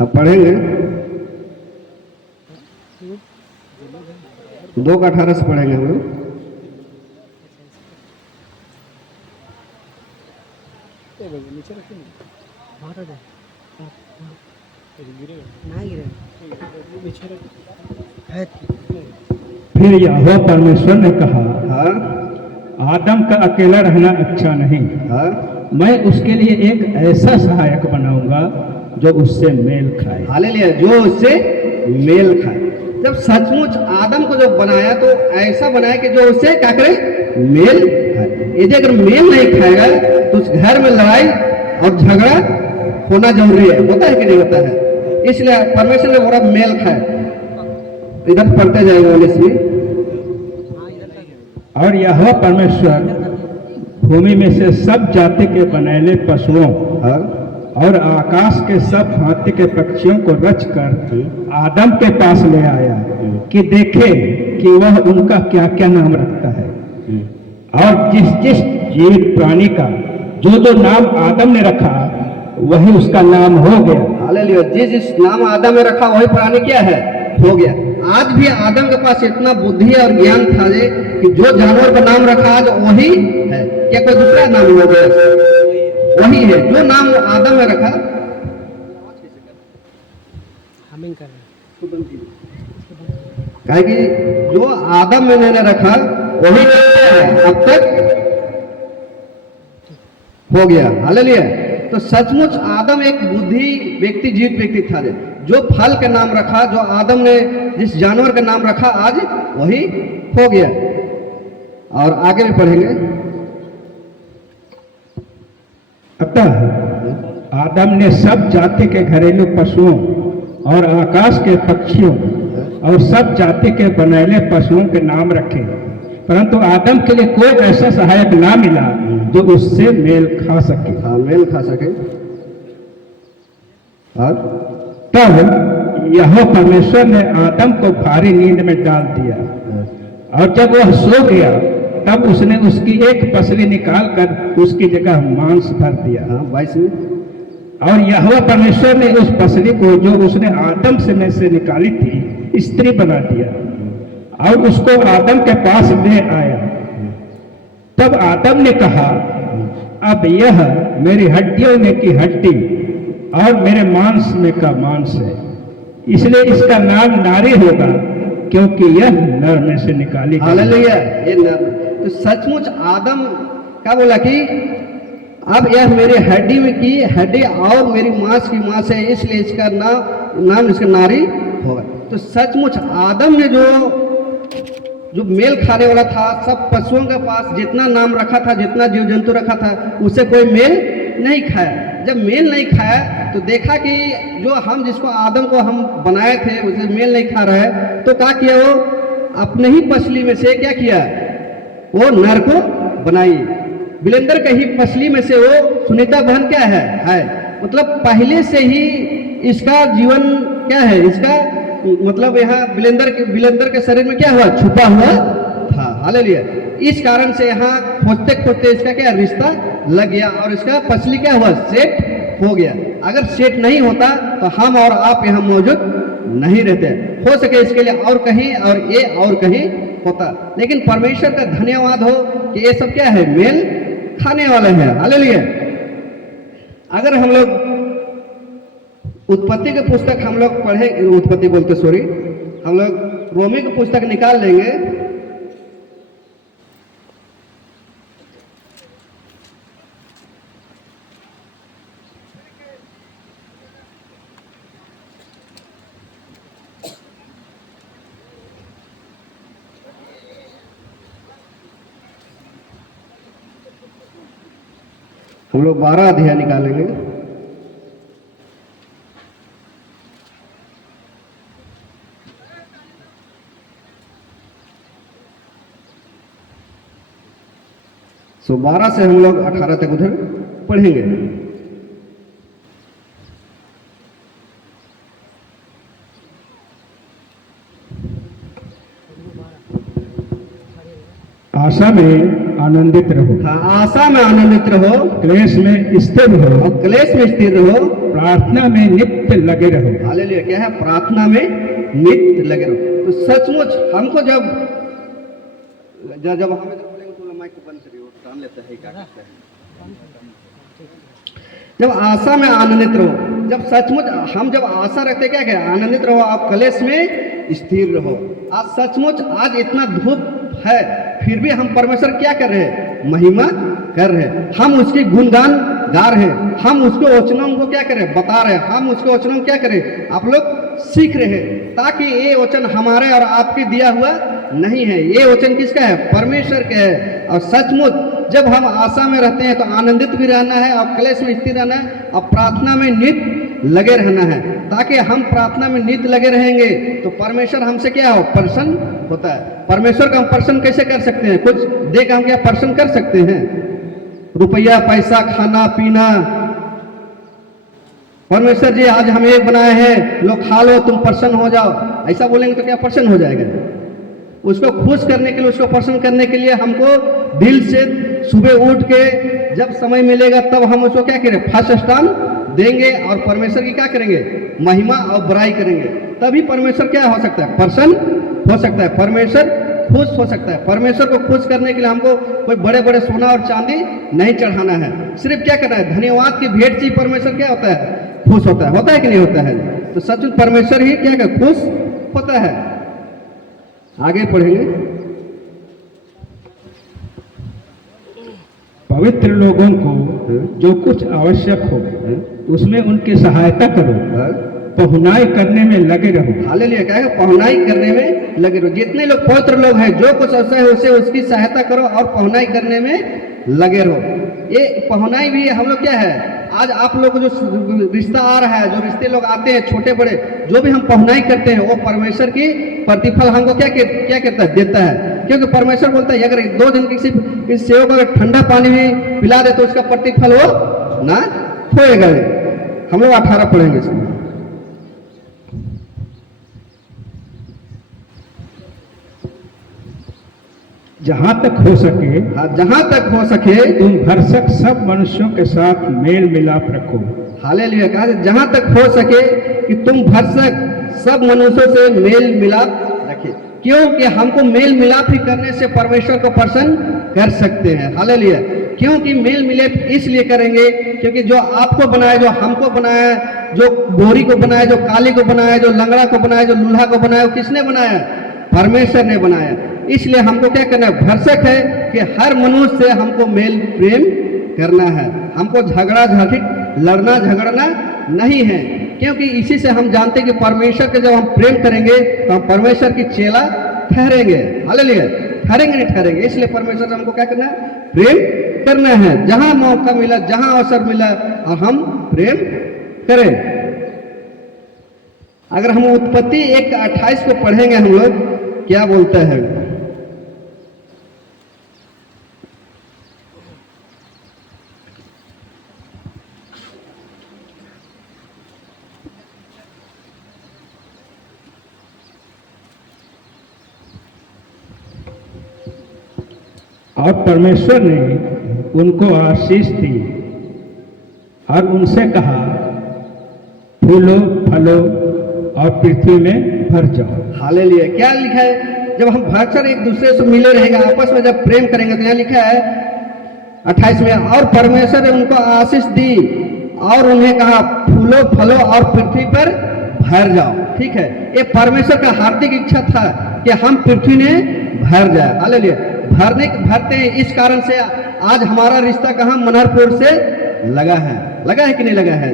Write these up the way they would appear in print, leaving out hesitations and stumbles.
अब पढ़ेंगे 2 का 18 से पढ़ेंगे हम लोग। फिर यहोवा परमेश्वर ने कहा, हाँ आदम का अकेला रहना अच्छा नहीं, हाँ मैं उसके लिए एक ऐसा सहायक बनाऊंगा जो उससे मेल खाए। हालेलुया, जो उससे मेल खाए। जब सचमुच आदम को जो बनाया तो ऐसा बनाया कि जो उससे क्या करे, मेल खाए। यदि अगर मेल नहीं खाएगा तो उस घर में लड़ाई और झगड़ा होना जरूरी है। होता है कि नहीं होता है? इसलिए परमेश्वर ने बोला मेल खाए। इधर पढ़ते जाएंगे 19वीं। और यहोवा परमेश्वर भूमि में से सब जाति के बनैले पशुओं हाँ और आकाश के सब भांति के पक्षियों को रचकर आदम के पास ले आया कि देखे कि वह उनका क्या क्या नाम रखता है। और जिस जिस जीव प्राणी का जो जो नाम आदम ने रखा वही उसका नाम हो गया। हालेलुया, जिस नाम आदम में रखा वही प्राणी क्या है, हो गया। आज भी आदम के पास इतना बुद्धि और ज्ञान था जे कि जो जानवर का नाम रखा आज वही है। क्या कोई दूसरा नाम हो गया? वही है जो नाम आदम में रखा। कहे कि जो आदम में मैंने रखा वही अब तक हो गया। हालेलुया। तो सचमुच आदम एक बुद्धि व्यक्ति, जीव व्यक्ति था। जो फल का नाम रखा, जो आदम ने जिस जानवर का नाम रखा आज वही हो गया। और आगे भी पढ़ेंगे। अतः आदम ने सब जाति के घरेलू पशुओं और आकाश के पक्षियों और सब जाति के बनैले पशुओं के नाम रखे, परंतु आदम के लिए कोई ऐसा सहायक ना मिला जो उससे मेल खा सके। हाँ, मेल खा सके। और तब यहोवा परमेश्वर ने आदम को भारी नींद में डाल दिया, और जब वह सो गया तब उसने उसकी एक पसली निकालकर उसकी जगह मांस भर दिया। हाँ 22 में। और यहोवा परमेश्वर ने उस पसली को जो उसने आदम से में से निकाली थी स्त्री बना दिया और उसको आदम के पास ले आया। तब आदम ने कहा, अब यह मेरी हड्डियों में की हड्डी और मेरे मांस में का मांस है, इसलिए इसका नाम नारी होगा क्योंकि यह नर में से निकाली गई। हालेलुया। ये नर। तो सचमुच आदम क्या बोला कि अब यह मेरे हड्डी में की हड्डी और मेरी मांस की मांस है, इसलिए इसका नाम इसका नारी होगा। तो सचमुच आदम ने जो मेल खाने वाला था, सब पशुओं के पास जितना नाम रखा था, जितना जीव जंतु रखा था, उसे कोई मेल नहीं खाया। जब मेल नहीं खाया तो देखा कि जो हम जिसको आदम को हम बनाए थे उसे मेल नहीं खा रहा है, तो क्या किया, वो अपने ही पसली में से क्या किया, वो नर को बनाई। बिलेंदर का ही पसली में से वो सुनीता बहन क्या है मतलब पहले से ही इसका जीवन क्या है, इसका मतलब यहाँ बिलेंदर के शरीर में क्या हुआ, छुपा हुआ था। हालेलुया। इस कारण से यहाँ खोजते खोजते इसका क्या रिश्ता लग गया और इसका पसली क्या हुआ, सेट हो गया। अगर सेट नहीं होता तो हम और आप यहाँ मौजूद नहीं रहते। हो सके इसके लिए और कहीं और ये और कहीं होता, लेकिन परमेश्वर का धन्यवाद हो कि ये सब क्या है, मेल खाने वाले हैं। हालेलुया। अगर हम लोग उत्पत्ति के पुस्तक हम लोग पढ़े, उत्पत्ति बोलते सॉरी, हम लोग रोमी की पुस्तक निकाल लेंगे। हम लोग 12 अध्याय निकालेंगे। सो 12 से हम लोग 18 तक उधर पढ़ेंगे। आशा में आनंदित रहो, हाँ, आशा में आनंदित रहो, क्लेश में स्थिर रहो, और क्लेश में स्थिर रहो, प्रार्थना में नित्य लगे रहो। हालेलुया, क्या है? प्रार्थना में नित्य लगे रहो। तो सचमुच हमको जब जब हम इधर बोलेंगे तो माइक को बंद करिए, वो कान लेता है, क्या करता है। जब आशा में आनंदित रहो, जब सचमुच हम जब आशा रखते क्या क्या? आनंदित रहो, आप कलेश में स्थिर रहो। आज सचमुच आज इतना धूप है, फिर भी हम परमेश्वर क्या कर रहे हैं? महिमा कर रहे हैं, हम उसकी गुणगान गा रहे हैं, हम उसके वचनों को क्या करें? बता रहे हैं, हम उसके वचनों को क्या करें? आप लोग सीख रहे हैं, ताकि ये वचन हमारे और आपके दिया हुआ नहीं है, ये वचन किसका है? परमेश्वर का है। और सचमुच जब हम आशा में रहते हैं तो आनंदित भी रहना है और क्लेश में स्थिर रहना है और प्रार्थना में नित्य लगे रहना है, ताकि हम प्रार्थना में नित्य लगे रहेंगे तो परमेश्वर हमसे क्या हो? प्रसन्न होता है। परमेश्वर का हम प्रसन्न कैसे कर सकते हैं? कुछ देकर हम क्या प्रसन्न कर सकते हैं? रुपया, पैसा, खाना पीना। परमेश्वर जी आज हम एक बनाए हैं, लोग खा लो, तुम प्रसन्न हो जाओ, ऐसा बोलेंगे तो क्या प्रसन्न हो जाएगा? उसको खुश करने के लिए, उसको प्रसन्न करने के लिए हमको दिल से सुबह उठ के जब समय मिलेगा तब हम उसको क्या करें? फर्स्ट स्थान देंगे और परमेश्वर की क्या करेंगे? महिमा और बड़ाई करेंगे। तभी परमेश्वर क्या हो सकता है? प्रसन्न हो सकता है, परमेश्वर खुश हो सकता है। परमेश्वर को खुश करने के लिए हमको कोई बड़े बड़े सोना और चांदी नहीं चढ़ाना है, सिर्फ क्या करना है? धन्यवाद की भेंट से परमेश्वर क्या होता है? खुश होता है कि नहीं होता है? तो सचमुच परमेश्वर ही क्या कर खुश होता है। आगे पढ़ेंगे। पवित्र लोगों को जो कुछ आवश्यक हो उसमें उनकी सहायता करो, पहुनाई करने में लगे रहो। हालेलुया, क्या है? पहुनाई करने में लगे रहो। जितने लोग पवित्र लोग हैं, जो कुछ अवसर है उसे उसकी सहायता करो और पहुनाई करने में लगे रहो। ये पहुनाई भी हम लोग क्या है? आज आप लोग को जो रिश्ता आ रहा है, जो रिश्ते लोग आते हैं छोटे बड़े, जो भी हम पहुनाई करते हैं वो परमेश्वर की प्रतिफल हमको क्या करता है? देता है। क्योंकि परमेश्वर बोलता है अगर 2 दिन किसी इस सेवक को अगर ठंडा पानी भी पिला दे तो उसका प्रतिफल वो ना खोएगा। हम लोग 18 पढ़ेंगे इसमें। जहां तक हो सके, हाँ, जहां तक हो सके तुम भरसक सब मनुष्यों के साथ मेल मिलाप रखो। हालेलुया, कहा जहां तक हो सके कि तुम भरसक सब मनुष्यों से मेल मिलाप रखे, क्योंकि हमको मेल मिलाप ही करने से परमेश्वर को प्रसन्न कर सकते हैं। हालेलुया, क्योंकि मेल मिलाप इसलिए करेंगे क्योंकि जो आपको बनाया, जो हमको बनाया, जो गोरी को बनाया, जो काली को बनाया, जो लंगड़ा को बनाया, जो लूल्हा को बनाया, वो किसने बनाया? परमेश्वर ने बनाया। इसलिए हमको क्या करना है? भरसक है कि हर मनुष्य से हमको मेल प्रेम करना है, हमको झगड़ा झाटी लड़ना झगड़ना नहीं है, क्योंकि इसी से हम जानते हैं कि परमेश्वर के जब हम प्रेम करेंगे तो हम परमेश्वर की चेला ठहरेंगे। हालेलुया, ठहरेंगे नहीं ठहरेंगे। इसलिए परमेश्वर से हमको क्या करना है? प्रेम करना है। जहां मौका मिला, जहां अवसर मिला और हम प्रेम करें। अगर हम उत्पत्ति 1:28 को पढ़ेंगे हम लोग, क्या बोलता है? और परमेश्वर ने उनको आशीष दी और उनसे कहा, फूलो फलो और पृथ्वी में भर जाओ। हालेलुया, क्या लिखा है? जब हम भरसक एक दूसरे से मिले रहेंगे, आपस में जब प्रेम करेंगे, तो यहाँ लिखा है 28 में, और परमेश्वर ने उनको आशीष दी और उन्हें कहा, फूलो फलो और पृथ्वी पर भर जाओ। ठीक है, ये परमेश्वर का हार्दिक इच्छा था कि हम पृथ्वी में भर जाए। हालेलुया, भरते हैं। इस कारण से आज हमारा रिश्ता कहाँ? मनहरपुर से लगा है कि नहीं लगा है?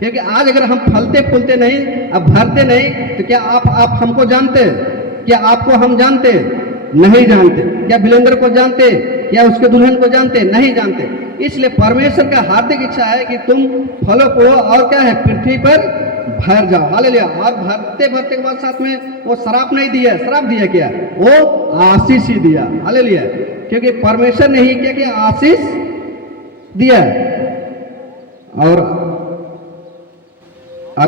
क्योंकि आज अगर हम फलते फूलते नहीं, अब भरते नहीं, तो क्या आप हमको जानते? क्या आपको हम जानते? नहीं जानते। क्या बिलेंदर को जानते? क्या उसके दुल्हन को जानते? नहीं जानते। इसलिए परमेश्वर का हार्दिक इच्छा है कि तुम फलो को और क्या है? पृथ्वी पर भर जाओ। हालेलुया, और भरते भरते के बाद साथ में वो शराब नहीं दिया, शराब दिया क्या? वो आशीष ही दिया। हालेलुया, क्योंकि परमेश्वर ने ही क्या किया? आशीष दिया। और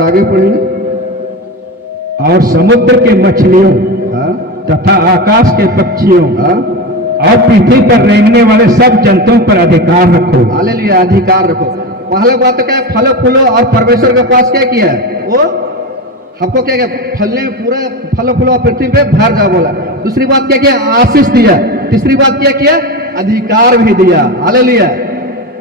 आगे पढ़ेंगे। और समुद्र के मछलियों तथा आकाश के पक्षियों और पृथ्वी पर रेंगने वाले सब जंतुओं पर अधिकार रखो। हालेलुया, अधिकार रखो। पहले बात तो क्या है, फलो फूलो, और परमेश्वर के पास क्या किया है, वो हमको क्या किया, फलने में पूरा फलो फूलो और पृथ्वी पे भर जाओ बोला। दूसरी बात क्या किया, आशीष दिया। तीसरी बात क्या किया, अधिकार भी दिया। हालेलुया।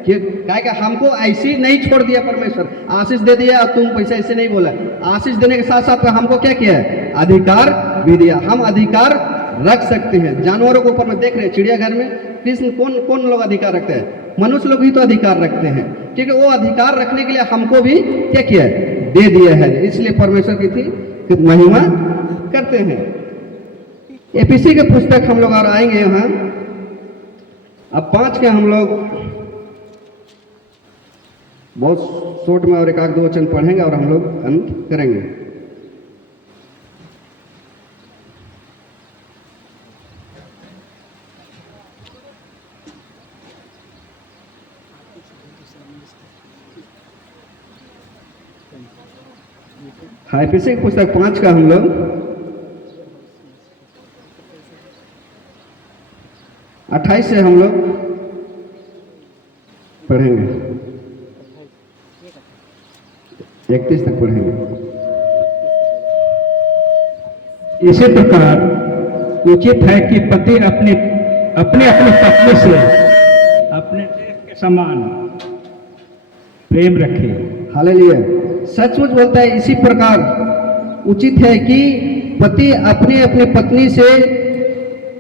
क्या कि हमको ऐसे ही नहीं छोड़ दिया परमेश्वर, आशीष दे दिया और तुम पैसा ऐसे नहीं बोला। आशीष देने के साथ साथ हमको क्या किया है, अधिकार भी दिया। हम अधिकार रख सकते हैं। जानवरों के ऊपर में देख रहे हैं, चिड़ियाघर में कृष्ण कौन कौन लोग अधिकार रखते हैं, मनुष्य लोग ही तो अधिकार रखते हैं। क्योंकि वो अधिकार रखने के लिए हमको भी क्या किया है, दे दिया है। इसलिए परमेश्वर की थी महिमा करते हैं। एपीसी के पुस्तक हम लोग और आएंगे यहाँ। अब 5 के हम लोग बहुत शॉर्ट में और एक आध दो वचन पढ़ेंगे और हम लोग अंत करेंगे। हाँ, एफिसी की पुस्तक 5 का हम लोग 28 से हम लोग पढ़ेंगे, 31 तक पढ़ेंगे। इसी प्रकार उचित है कि पति अपनी अपनी पत्नी से अपने देह के समान प्रेम रखे। हालेलुया। सचमुच बोलता है, इसी प्रकार उचित है कि पति अपनी अपनी पत्नी से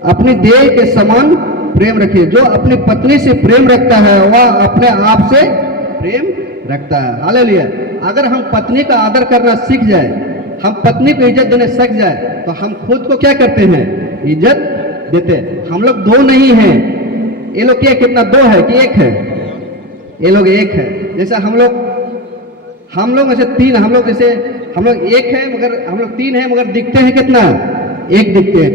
अपने देह के समान प्रेम रखे। जो अपनी पत्नी से प्रेम रखता है वह अपने आप से प्रेम रखता है। हालेलुया। अगर हम पत्नी का आदर करना सीख जाए, हम पत्नी को इज्जत देने सीख जाए, तो हम खुद को क्या करते हैं, इज्जत देते हैं। हम लोग 2 नहीं हैं। ये लोग क्या कितना 2 है कि 1 है? ये लोग 1 है। जैसे हम लोग ऐसे 3, हम लोग जैसे हम लोग 1 है मगर हम लोग 3 है, मगर दिखते हैं कितना, 1 दिखते हैं।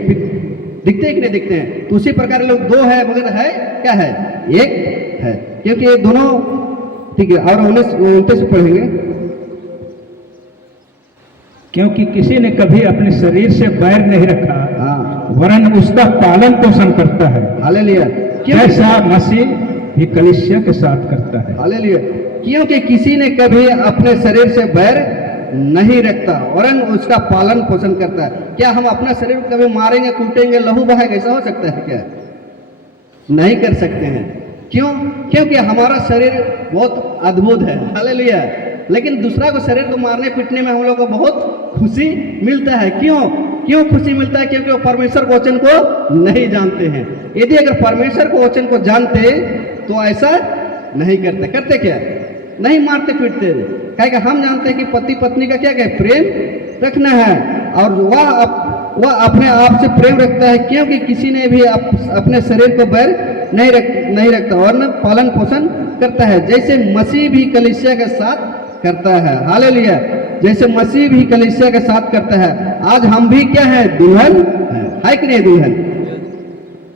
दिखते हैं कि नहीं दिखते हैं? तो उसी प्रकार लोग 2 है मगर है क्या है, 1 है। क्योंकि ये दोनों ठीक है। और 29 से पढ़ेंगे। क्योंकि किसी ने कभी अपने शरीर से बैर नहीं रखा, वरन उसका पालन पोषण करता है। हालेलुया। जैसा मसीह भी कलीसिया के साथ करता है। हालेलुया। क्योंकि किसी ने कभी अपने शरीर से बैर नहीं रखता, वरन उसका पालन पोषण करता है। क्या हम अपना शरीर को कभी मारेंगे, कूटेंगे, लहू बहाएंगे? ऐसा हो सकता है क्या? नहीं कर सकते हैं। क्यों? क्योंकि हमारा शरीर बहुत अद्भुत है। हालेलुया। लेकिन दूसरा को शरीर को मारने पीटने में हम लोग को बहुत खुशी मिलता है। क्यों खुशी मिलता है? क्योंकि वो परमेश्वर के वचन को नहीं जानते हैं। यदि अगर परमेश्वर के वचन को जानते तो ऐसा नहीं करते क्या? नहीं मारते पीटते। क्या हम जानते हैं कि पति पत्नी का क्या प्रेम रखना है, और वह अपने आप से प्रेम रखता है। क्योंकि किसी ने भी अपने शरीर को बैर नहीं रखता और न पालन पोषण करता है, जैसे मसीह भी कलीसिया के साथ करता है। हालेलुया। जैसे मसीह भी कलीसिया के साथ करता है। आज हम भी क्या है, दुल्हन है कि नहीं? दुल्हन।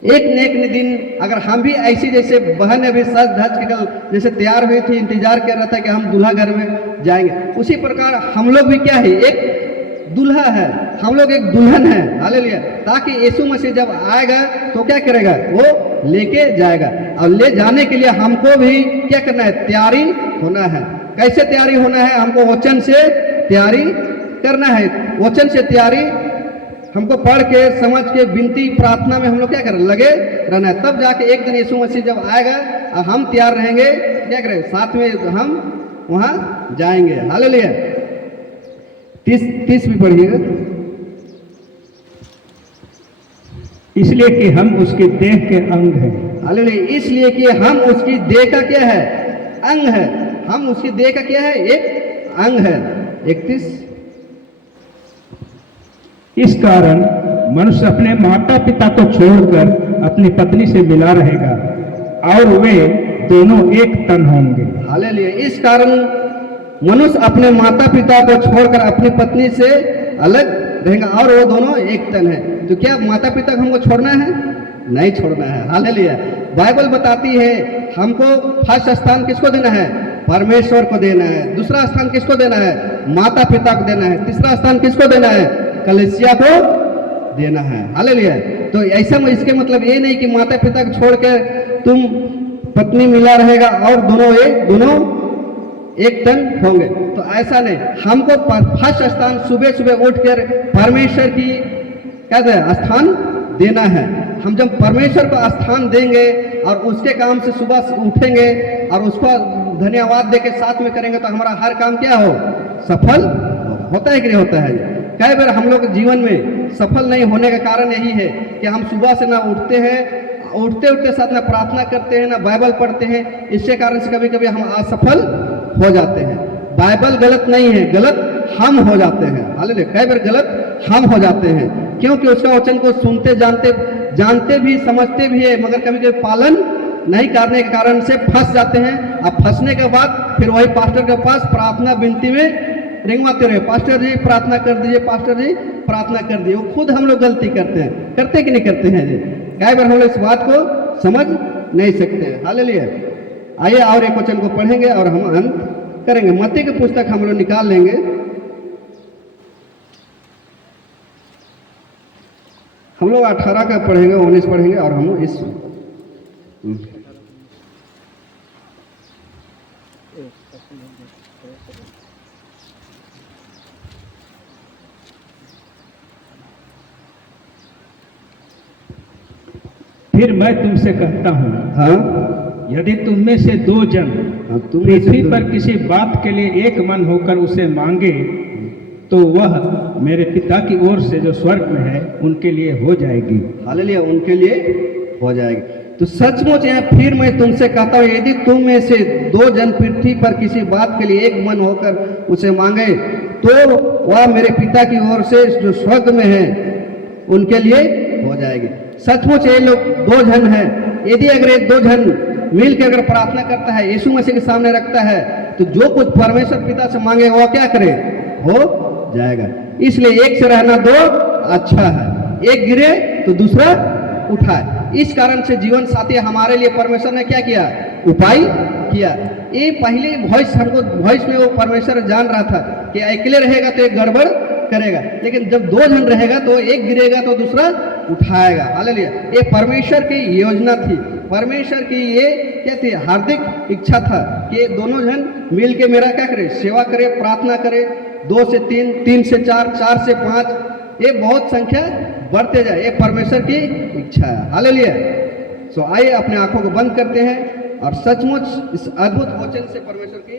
एक न एक दिन अगर हम भी ऐसी, जैसे बहन अभी सज धज के कल जैसे तैयार हुई थी, इंतजार कर रहा था कि हम दूल्हा घर में जाएंगे, उसी प्रकार हम लोग भी क्या है, एक दूल्हा है, हम लोग एक दुल्हन है। हालेलुया। ताकि यीशु मसीह जब आएगा तो क्या करेगा, वो लेके जाएगा। और ले जाने के लिए हमको भी क्या करना है, तैयारी होना है। कैसे तैयारी होना है? हमको वचन से तैयारी करना है। वचन से तैयारी हमको पढ़ के समझ के विनती प्रार्थना में हम लोग क्या करें, लगे रहना है। तब जाके एक दिन यीशु मसीह जब आएगा और हम तैयार रहेंगे, क्या करें, साथ में हम वहां जाएंगे। हालेलुया। 30 भी पढ़िएगा। इसलिए कि हम उसके देह के अंग हैं। हालेलुया। इसलिए कि हम उसकी देह का क्या है, अंग है। हम उसकी देह का क्या है, एक अंग है। 31। इस कारण मनुष्य अपने माता पिता को छोड़कर अपनी पत्नी से मिला रहेगा और वे दोनों एक तन होंगे। हालेलुया। इस कारण मनुष्य अपने माता पिता को छोड़कर अपनी पत्नी से अलग रहेगा और वो दोनों एक तन है। तो क्या माता पिता को हमको छोड़ना है? नहीं छोड़ना है। हालेलुया। बाइबल बताती है हमको फर्स्ट स्थान किसको देना है, परमेश्वर को देना है। दूसरा स्थान किसको देना है, माता पिता को देना है। तीसरा स्थान किसको देना है, कलीसिया को देना है। हालेलुया। तो ऐसा में इसके मतलब ये नहीं कि माता पिता को छोड़ के तुम पत्नी मिला रहेगा और दोनों 1 टन होंगे। तो ऐसा नहीं, हमको फर्स्ट स्थान सुबह सुबह उठकर परमेश्वर की कहते हैं स्थान देना है। हम जब परमेश्वर को स्थान देंगे और उसके काम से सुबह उठेंगे और उसको धन्यवाद देके साथ में करेंगे तो हमारा हर काम क्या हो, सफल होता है कि नहीं होता है। कई बार हम लोग जीवन में सफल नहीं होने का कारण यही है कि हम सुबह से ना उठते हैं, उठते उठते साथ ना प्रार्थना करते हैं, ना बाइबल पढ़ते हैं। इसके कारण से कभी कभी हम असफल हो जाते हैं। बाइबल गलत नहीं है, गलत हम हो जाते हैं। हालेलुया, कई बार गलत हम हो जाते हैं क्योंकि उसका वचन को सुनते जानते भी समझते भी है, मगर कभी कभी पालन नहीं करने के कारण से फंस जाते हैं। अब फंसने के बाद फिर वही पास्टर के पास प्रार्थना विनती में रिंगवाते रहे, पास्टर जी प्रार्थना कर दीजिए, पास्टर जी प्रार्थना कर दीजिए। वो खुद हम लोग गलती करते हैं, करते कि नहीं करते हैं जी। कई बार हम लोग इस बात को समझ नहीं सकते हैं। हालेलुया। आइए और एक वचन को पढ़ेंगे और हम अंत करेंगे। मत्ती की पुस्तक हम लोग निकाल लेंगे। हम लोग 18 का पढ़ेंगे, 19 पढ़ेंगे और हम इस फिर मैं तुमसे कहता हूँ, हाँ यदि तुम में से 2 जन हाँ, तुम में से पृथ्वी दो- पर किसी बात के लिए एक मन होकर उसे मांगे तो वह मेरे पिता की ओर से जो स्वर्ग में है उनके लिए हो जाएगी। हालेलुया, उनके लिए हो जाएगी। तो सचमुच है, फिर मैं तुमसे कहता हूँ, यदि तुम में से 2 जन पृथ्वी पर किसी बात के लिए एक मन होकर उसे मांगे तो वह मेरे पिता की ओर से जो स्वर्ग में है उनके लिए हो जाएगी। सचमुच ये लोग 2 जन हैं। यदि अगर ये 2 जन मिल के अगर प्रार्थना करता है, यीशु मसीह के सामने रखता है, तो जो कुछ परमेश्वर पिता से मांगे वो क्या करे, हो जाएगा। इसलिए एक से रहना 2 अच्छा है, एक गिरे तो दूसरा उठाए। इस कारण से जीवन साथी हमारे लिए परमेश्वर ने क्या किया, उपाय किया। ये पहले वॉइस में वो परमेश्वर जान रहा था कि अकेले रहेगा तो एक गड़बड़ करेगा, लेकिन जब 2 जन रहेगा तो एक गिरेगा तो दूसरा उठाएगा। हालेलुया। ये परमेश्वर की योजना थी, परमेश्वर की ये क्या थी, हार्दिक इच्छा था कि दोनों जन मिल के मेरा क्या करे, सेवा करे, प्रार्थना करे। 2 से 3, 3 से 4, 4 से 5, ये बहुत संख्या बढ़ते जाए, ये परमेश्वर की इच्छा है। हालेलुया। सो आइए अपने आंखों को बंद करते हैं और सचमुच इस अद्भुत वचन से परमेश्वर की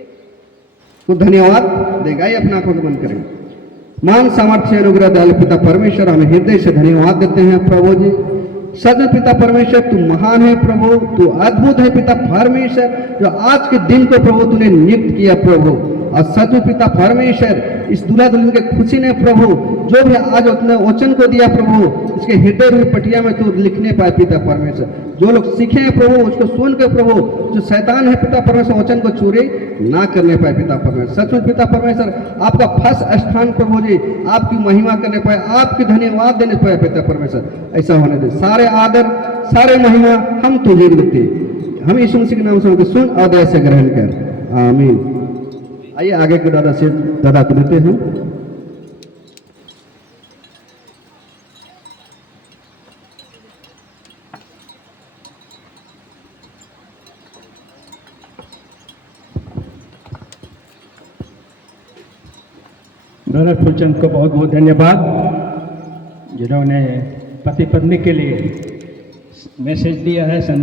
को धन्यवाद देगा। आइए अपने आंखों को बंद करेंगे। मान सामर्थ्य अनुग्रह दयालु पिता परमेश्वर, हम हृदय से धन्यवाद देते हैं प्रभु जी। सच पिता परमेश्वर तू महान है प्रभु, तू अद्भुत है पिता परमेश्वर, जो आज के दिन को प्रभु तूने नियुक्त किया प्रभु। और सच पिता परमेश्वर, इस दूल्हा दुल्हन के खुशी ने प्रभु जो भी आज अपने वचन को दिया प्रभु, उसके हृदय रूपी पटिया में तू लिखने पाए पिता परमेश्वर। जो लोग सीखे हैं प्रभु उसको सुन के प्रभु, जो शैतान है पिता परमेश्वर वचन को चोरी ना करने पाए पिता परमेश्वर। सचमुच पिता परमेश्वर आपका फर्स्ट स्थान प्रभु जी आपकी महिमा करने पाए, आपकी धन्यवाद देने पाए पिता परमेश्वर। ऐसा होने दे, सारे आदर सारे महिमा हम तुझे देते। हम यीशु मसीह के नाम से सुन और दया से ग्रहण कर, आमीन। आइए आगे के दादा को देते हैं। भरत फुलचंद को बहुत बहुत धन्यवाद, जिन्होंने पति पत्नी के लिए मैसेज दिया है।